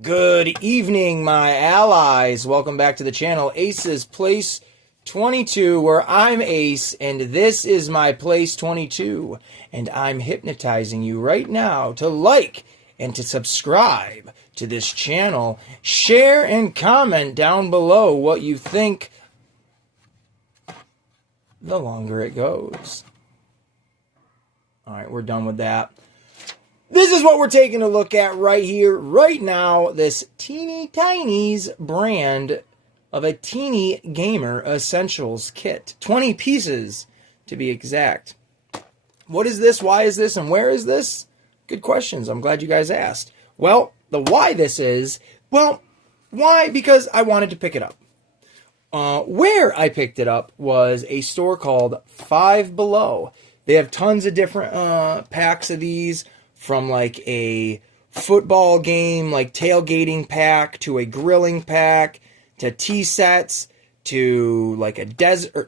Good evening, my allies. Welcome back to the channel, Ace's Place 22, where I'm Ace, and this is my Place 22. And I'm hypnotizing you right now to like and to subscribe to this channel. Share and comment down below what you think the longer it goes. Alright, we're done with that. This is what we're taking a look at right here, right now. This Teeny Tinies brand of a Teeny Gamer Essentials kit. 20 pieces, to be exact. What is this? Why is this? And where is this? Good questions. I'm glad you guys asked. Well, the why this is, well, why? Because I wanted to pick it up. Where I picked it up was a store called Five Below. They have tons of different packs of these. From like a football game, like tailgating pack, to a grilling pack, to tea sets, to like a desserts.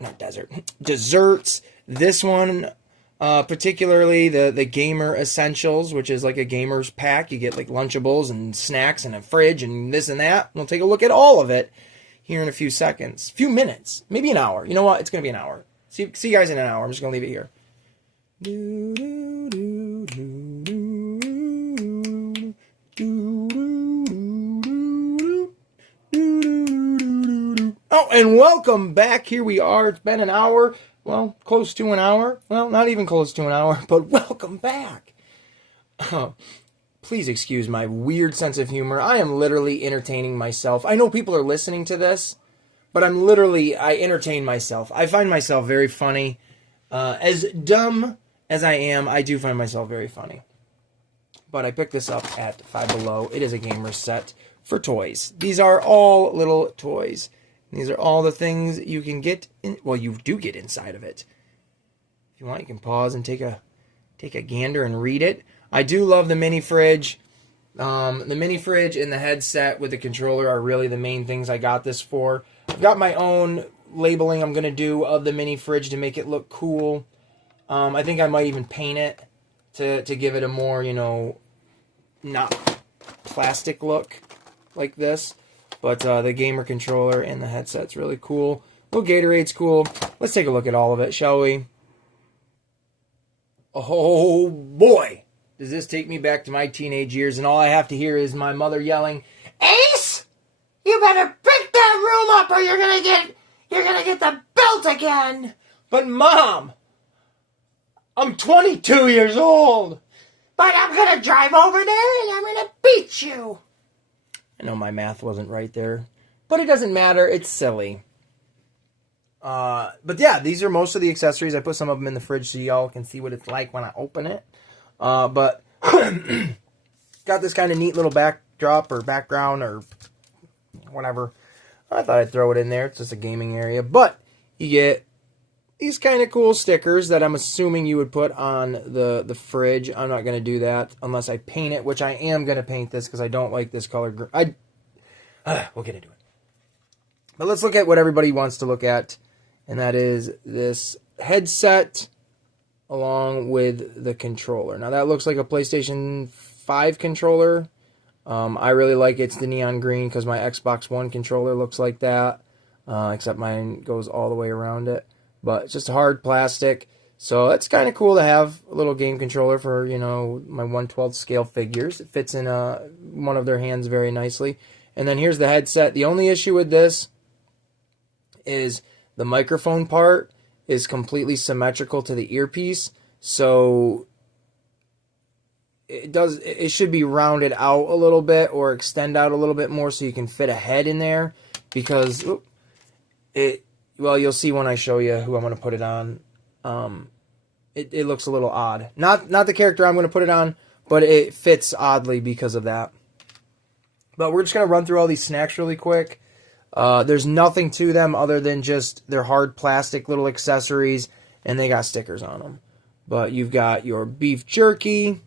This one, particularly the Gamer Essentials, which is like a gamer's pack. You get like Lunchables and snacks and a fridge and this and that. We'll take a look at all of it here in a few seconds, few minutes, maybe an hour. You know what? It's going to be an hour. See you guys in an hour. I'm just going to leave it here. Oh, and welcome back. Here we are. It's been an hour. Well, close to an hour. Well, not even close to an hour, but welcome back. Please excuse my weird sense of humor. I am literally entertaining myself. I know people are listening to this, but I entertain myself. I find myself very funny. As dumb as I am, I do find myself very funny. But I picked this up at Five Below. It is a gamer set for toys. These are all little toys. These are all the things you can get in. Well, you do get inside of it. If you want, you can pause and take a gander and read it. I do love the mini fridge. The mini fridge and the headset with the controller are really the main things I got this for. I've got my own labeling I'm going to do of the mini fridge to make it look cool. I think I might even paint it to give it a more, not plastic look like this. But the gamer controller and the headset's really cool. Little Gatorade's cool. Let's take a look at all of it, shall we? Oh boy, does this take me back to my teenage years, and all I have to hear is my mother yelling, "Ace, you better pick that room up or you're gonna get the belt again." But Mom, I'm 22 years old. But I'm gonna drive over there and I'm gonna beat you. I know my math wasn't right there, but it doesn't matter. It's silly. But yeah, these are most of the accessories. I put some of them in the fridge so y'all can see what it's like when I open it. But got this kind of neat little backdrop or background or whatever. I thought I'd throw it in there. It's just a gaming area. But you get these kind of cool stickers that I'm assuming you would put on the fridge. I'm not going to do that unless I paint it, which I am going to paint this because I don't like this color. We'll get into it. But let's look at what everybody wants to look at, and that is this headset along with the controller. Now, that looks like a PlayStation 5 controller. I really like it. It's the neon green because my Xbox One controller looks like that, except mine goes all the way around it. But it's just a hard plastic. So it's kind of cool to have a little game controller for, my 1/12 scale figures. It fits in one of their hands very nicely. And then here's the headset. The only issue with this is the microphone part is completely symmetrical to the earpiece. So it should be rounded out a little bit or extend out a little bit more so you can fit a head in there. Because well, you'll see when I show you who I'm going to put it on. It looks a little odd. Not the character I'm going to put it on, but it fits oddly because of that. But we're just going to run through all these snacks really quick. There's nothing to them other than just they're hard plastic little accessories, and they got stickers on them. But you've got your beef jerky,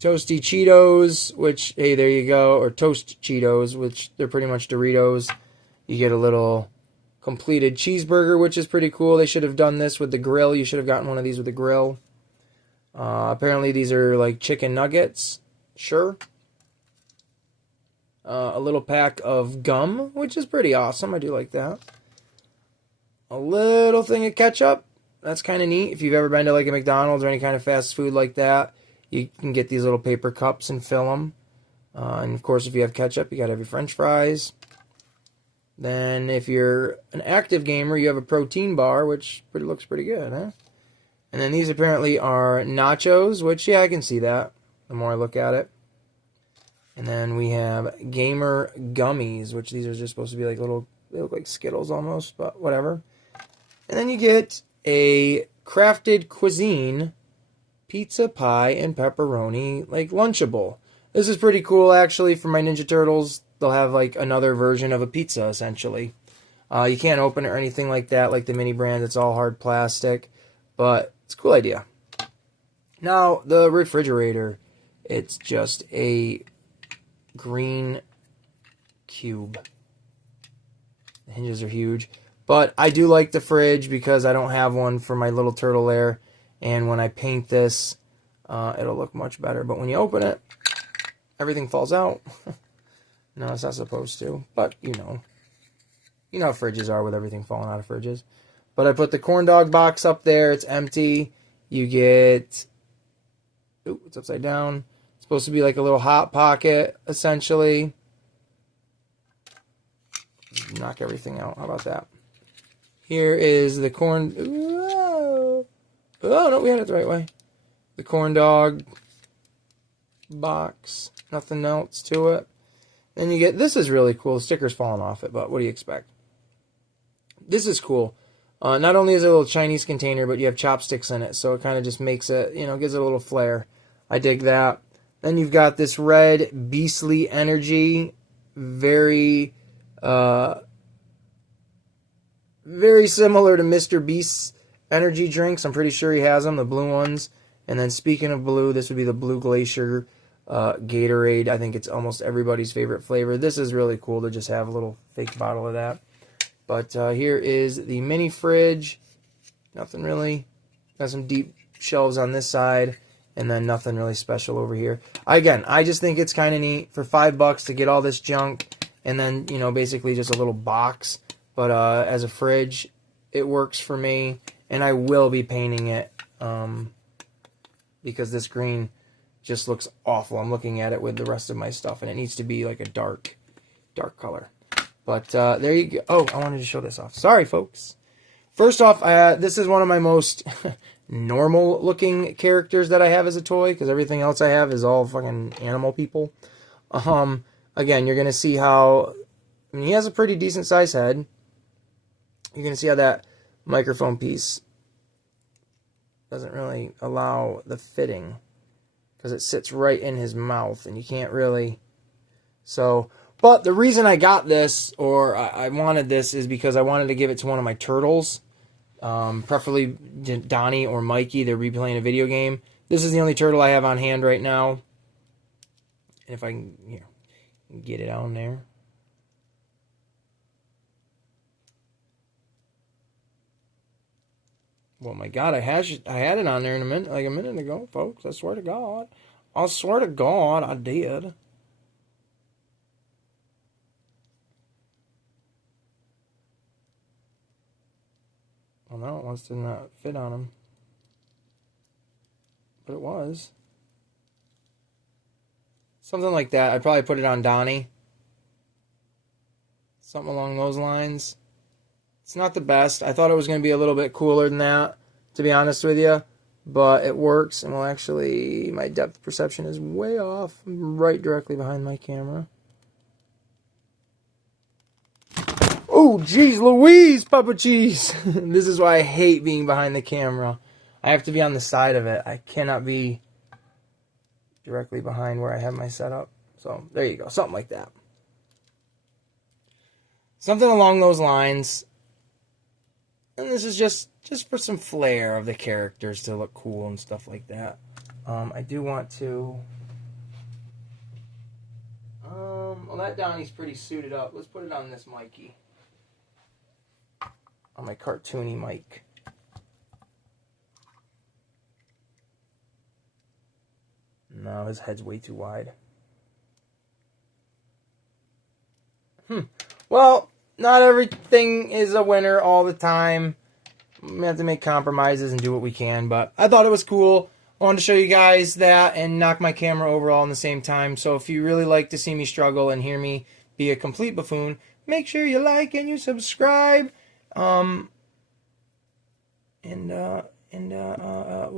Toasty Cheetos, which, hey, there you go, or Toast Cheetos, which they're pretty much Doritos. You get a little completed cheeseburger, which is pretty cool. They should have done this with the grill. You should have gotten one of these with the grill. Apparently these are like chicken nuggets. Sure. A little pack of gum, which is pretty awesome. I do like that. A little thing of ketchup. That's kind of neat. If you've ever been to like a McDonald's or any kind of fast food like that, you can get these little paper cups and fill them. And of course, if you have ketchup, you got to have your French fries. Then if you're an active gamer, you have a protein bar, which looks pretty good, huh? And then these apparently are nachos, which, yeah, I can see that the more I look at it. And then we have gamer gummies, which these are just supposed to be like little, they look like Skittles almost, but whatever. And then you get a crafted cuisine pizza, pie, and pepperoni, like Lunchable. This is pretty cool, actually, for my Ninja Turtles. They'll have like another version of a pizza, essentially. You can't open it or anything like that, like the mini brand. It's all hard plastic, but it's a cool idea. Now, the refrigerator, it's just a green cube. The hinges are huge. But I do like the fridge because I don't have one for my little turtle there. And when I paint this, it'll look much better. But when you open it, everything falls out. No, it's not supposed to. But, you know. You know how fridges are with everything falling out of fridges. But I put the corn dog box up there. It's empty. You get... Ooh, it's upside down. It's supposed to be like a little hot pocket, essentially. Knock everything out. How about that? Here is the corn... Ooh, oh, no, we had it the right way. The corn dog box. Nothing else to it. Then you get... This is really cool. The sticker's falling off it, but what do you expect? This is cool. Not only is it a little Chinese container, but you have chopsticks in it, so it kind of just makes it, you know, gives it a little flair. I dig that. Then you've got this red Beastly Energy. Very similar to Mr. Beast's energy drinks. I'm pretty sure he has them, the blue ones. And then speaking of blue, this would be the Blue Glacier Gatorade. I think it's almost everybody's favorite flavor. This is really cool to just have a little fake bottle of that. But here is the mini fridge. Nothing really. Got some deep shelves on this side. And then nothing really special over here. Again, I just think it's kind of neat for $5 to get all this junk. And then, you know, basically just a little box. But as a fridge, it works for me. And I will be painting it. Because this green just looks awful. I'm looking at it with the rest of my stuff. And it needs to be like a dark color. But there you go. Oh, I wanted to show this off. Sorry, folks. First off, this is one of my most normal-looking characters that I have as a toy, because everything else I have is all fucking animal people. Again, you're going to see how... I mean, he has a pretty decent-sized head. You're going to see how that microphone piece doesn't really allow the fitting, because it sits right in his mouth, and you can't really... So... But the reason I got this, or I wanted this, is because I wanted to give it to one of my turtles. Preferably Donnie or Mikey. They're replaying a video game. This is the only turtle I have on hand right now. And if I can get it on there. Well, my God, I had it on there in a minute ago, folks. I swear to God. I swear to God, I did. Well, no, it wants to not fit on him. But it was. Something like that. I'd probably put it on Donnie. Something along those lines. It's not the best. I thought it was going to be a little bit cooler than that, to be honest with you. But it works. And well, actually, my depth perception is way off. I'm right directly behind my camera. Oh, jeez Louise, Papa Cheese. This is why I hate being behind the camera. I have to be on the side of it. I cannot be directly behind where I have my setup. So, there you go. Something like that. Something along those lines. And this is just for some flair of the characters to look cool and stuff like that. I do want to... well, that Donnie's pretty suited up. Let's put it on this Mikey. On my cartoony mic. No, his head's way too wide. Well, not everything is a winner all the time. We have to make compromises and do what we can, but I thought it was cool. I wanted to show you guys that and knock my camera over all in the same time. So if you really like to see me struggle and hear me be a complete buffoon, make sure you like and you subscribe. We'll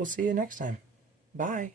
see you next time. Bye.